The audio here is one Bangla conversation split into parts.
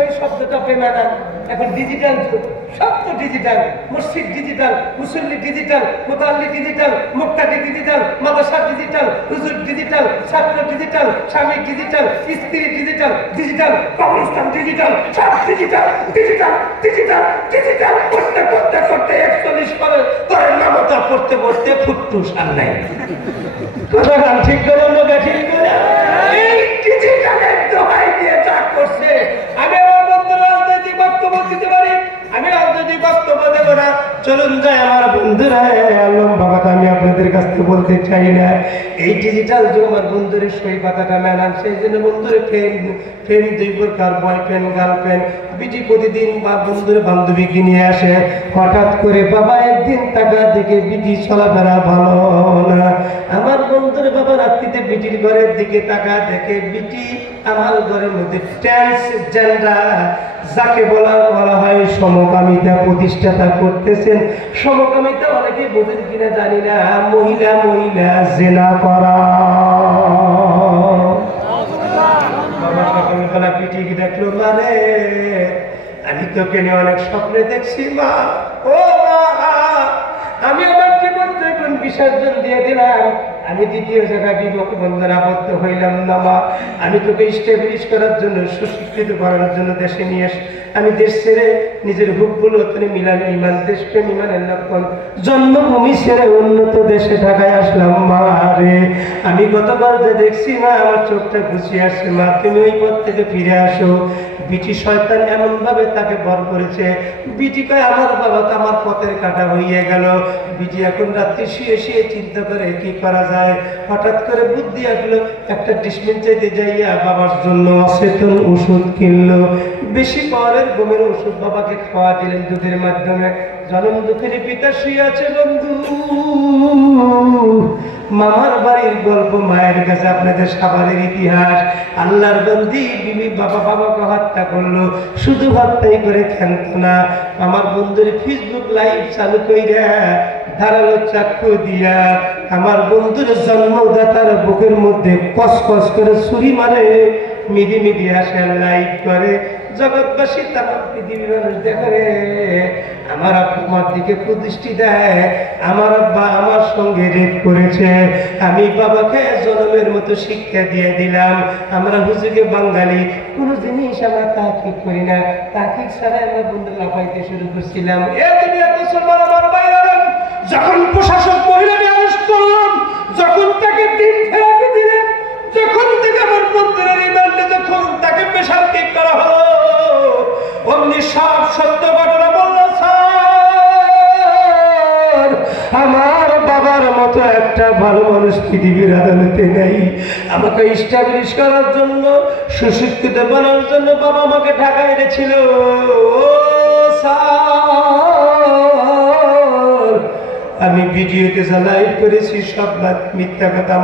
ওই শব্দটা বেমানান। এখন ডিজিটাল যুগ, সব তো ডিজিটাল। মসজিদ ডিজিটাল, মুসল্লি ডিজিটাল, মুতাল্লি ডিজিটাল, মুক্তাদি ডিজিটাল, মাদ্রাসা ডিজিটাল, হুজুর ডিজিটাল, ছাত্র ডিজিটাল, স্বামী ডিজিটাল, স্ত্রী ডিজিটাল, ডিজিটাল কবরস্থান ডিজিটাল, সব ডিজিটাল ডিজিটাল ডিজিটাল ডিজিটাল করতে করতে করতে 41 করে করে নামতা পড়তে পড়তে ফুটটুস আর নাই। কথা গান ঠিক করে না ঠিক করে এই ডিজিটালের দোহাই দিয়ে যা করছে। আমি আমার বন্ধুরা রাজনৈতিক বক্তব্য দিতে পারি, আমি রাজনৈতিক বক্তব্য দেবো না। চলুন যাই আমার বন্ধুরা, লম্বা কথা আমি আপনাদের কাছ থেকে বলতে চাই না। এই ডিজিটাল যুগ আমার বন্ধুরের সই কথাটা মেলান, সেই জন্য বন্ধুরে ফ্রেন্ড দুই প্রকার, বয়ফ্রেন্ড গার্লফ্রেন্ড। বিটি প্রতিদিন বা বন্ধুরে বান্ধবীকে নিয়ে আসে, হঠাৎ করে বাবা একদিন টাকা দিকে বিটি চলাফেরা ভালো না। আমার বন্ধুরে বাবা রাত্রিতে বিটির ঘরের দিকে টাকা দেখে বিটি আমার ঘরের মধ্যে ট্রান্সজেন্ডার, যাকে বলা হয় সমকামিতা প্রতিষ্ঠাতা করতেছেন। সমকামিতা অনেকে বোঝেন কিনা জানি না, মহিলা মহিলা জেনা করা। বাবা সকালবেলা পিটি দেখলো, মানে আমি তোকে নিয়ে অনেক স্বপ্নে দেখছি মা। ও মা, আমি আমার জীবনটা এখন বিসর্জন দিয়ে দিলাম, আমি দ্বিতীয় জায়গায় বিবাহ বন্ধনে আবদ্ধ হইলাম না মা। আমি তোকে স্টেবলিশ করার জন্য, সুশিক্ষিত করার জন্য দেশে নিয়ে আসি। আমি দেশ ছেড়ে নিজের হুকগুলো মিলান ইমান, দেশপ্রেম ইমানের লক্ষণ, জন্মভূমি ছেড়ে উন্নত দেশে ঢাকায় আসলাম মা রে। আমি গতবার যে দেখছি মা, আমার চোখটা ঘুষিয়ে আসছে মা, তুমি ওই পথ থেকে ফিরে আসো। বিটি শয়তান এমন ভাবে তাকে বর করেছে, বিটি কয় আমার বাবা তো আমার পথের কাটা হইয়া গেল। বিটি এখন রাত্রি শুয়ে শুয়ে চিন্তা করে কি করা যায়। হঠাৎ করে বুদ্ধি আসলো, একটা ট্রিটমেন্ট চাইতে যাইয়া বাবার জন্য অচেতন ওষুধ কিনলো। বেশি পাওয়ারের ঘুমের ওষুধ বাবাকে খাওয়া দিলেন দুধের মাধ্যমে। জনম দুঃখের পিতা শুয়ে আছে বন্ধু। মামার বাড়ির গল্প, মায়ের কাছে আপনাদের সাভারের ইতিহাস। আল্লাহর বন্দি বিবি বাবাকে হত্যা করলো, শুধু হত্যাই করে খেলত না, আমার বন্ধুর ফেসবুক লাইভ চালু কইরা ধারালো চাকু দিয়া আমার বন্ধুর জন্মদাতার বুকের মধ্যে কসকস করে ছুরি মারে, মিদি মিদি আসে লাইভ করে। জগৎবাসী তার পৃথিবীর মানুষ দেখে, আমার আব্বার দিকে কুদৃষ্টি দেয়, আমার আব্বা আমার সঙ্গে রেপ করেছে। আমি বাবাকে জন্মের মতো শিক্ষা দিয়ে দিলাম। আমরা হুজুগে বাঙালি, কোনো জিনিস আমরা তাকিদ করি না, তাকিদ ছাড়া আমরা বন্ধু লাফাইতে শুরু করছিলাম। যখন প্রশাসক মহিলাকে অ্যারেস্ট করলাম, যখন তাকে দিন থেরাপি দিলেন, যখন থেকে আমার বন্ধুরা রিমান্ডে যখন তাকে পেশাব কিক করা হলো, অমনি সব সত্য ঘটনা বলল। স্যার, আমার বাবার মতো একটা ভালো মানুষ পৃথিবীর আদালতে নেই। আমাকে স্টাবলিশ করার জন্য, সুশিক্ষিত বানানোর জন্য বাবা আমাকে ঢাকায় এনেছিল। ও স্যার, আমি ভিডিওতে যা লাইভ করেছি সব মিথ্যা কথা,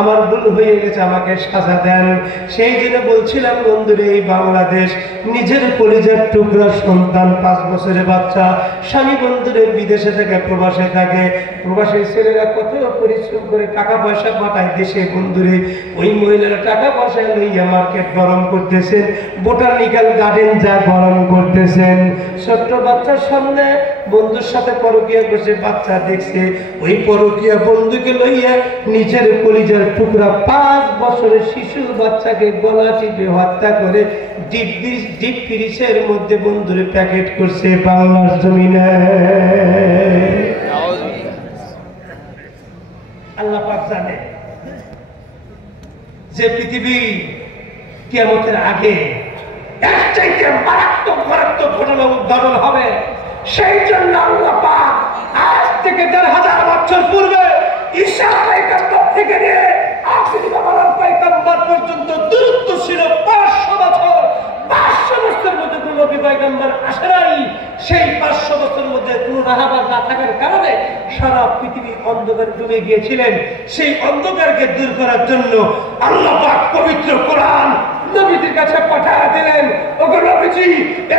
আমার ভুল হয়ে গেছে, আমাকে সাজা দেন। সেই জন্য বলছিলাম বন্ধুরে, এই বাংলাদেশ নিজের কলিজার টুকরা সন্তান, 5 বছরের বাচ্চা, স্বামী বন্ধুরে বিদেশে থেকে প্রবাসে থাকে, প্রবাসী ছেলেরা কত পরিশ্রম করে টাকা পয়সা পাঠায় দেশে বন্ধুরে। ওই মহিলারা টাকা পয়সা লইয়া মার্কেট গরম করতেছেন, বোটানিক্যাল গার্ডেন যা গরম করতেছেন। ছোট্ট বাচ্চার সামনে বন্ধুর সাথে পরকীয়া করছে, বাচ্চা দেখছে, ওই পরকীয়া বন্ধুকে লইয়া নিজের কলিজার টুকরা 5 বছরের শিশু বাচ্চাকে গলা টিপে হত্যা করে ডিপ ফ্রিজের মধ্যে বন্ধুরে প্যাকেট করছে বাংলার জমিনে। আল্লাহ পাক জানে যে পৃথিবী কিয়ামতের আগে এর চাইতে মারাত্মক ঘটনা হবে। সেই জন্য আল্লাহ পাক আজ থেকে 1500 বছর পূর্বে ঈসা পয়গম্বর থেকে নিয়ে আখিরি পয়গম্বর পর্যন্ত দূরত্ব ছিল 500 বছর। 500 বছরের মধ্যে কোন নবী পয়গম্বর আসে নাই। সেই 500 বছরের মধ্যে কোন রাহাবার না থাকার কারণে সারা পৃথিবী অন্ধকারে ডুবে গিয়েছিলেন। সেই অন্ধকারকে দূর করার জন্য আল্লাহ পাক পবিত্র কোরআন নবীদের কাছে পাঠিয়ে দিলেন। ওগো নবীজি,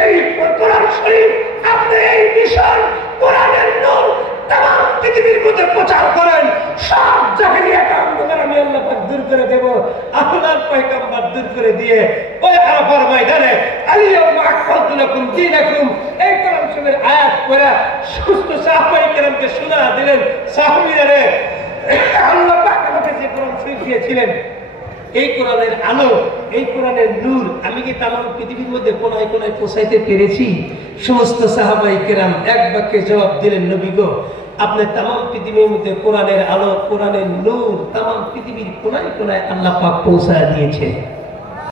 এই কোরআন শরীফ আপনি এই মিশন কোরআনের নূর তাম পৃথিবীর মধ্যে প্রচার করেন, সব জাহেলিয়াত অন্ধকার আমি আল্লাহ পাক দূর করে দেব। আপনার পয়গম্বর দূর করে দিয়ে ওই আরাফার ময়দানে আলিয়াউমা আকমালতু লাকুম দীনাকুম এই কোরআন শরীফের আয়াত পড়া সুস্থ সাহাবায়ে কেরামকে শোনা দিলেন। সাহাবীরা রে, আল্লাহ পাক আমাকে যে কোরআন শরীফ দিয়েছিলেন, এই কোরআনের আলো, এই কোরআনের নূর আমি কি তামাম পৃথিবীর মধ্যে কোনায় কোনায় পৌঁছাইতে পেরেছি? সমস্ত সাহাবায়ে কেরাম এক বাক্যে জবাব দিলেন, নবী গো, আপনি তামাম পৃথিবীর মধ্যে কোরআনের আলো, কোরআনের নূর তামাম পৃথিবীর কোনায় কোনায় আল্লাহ পাক পৌঁছায় দিয়েছে।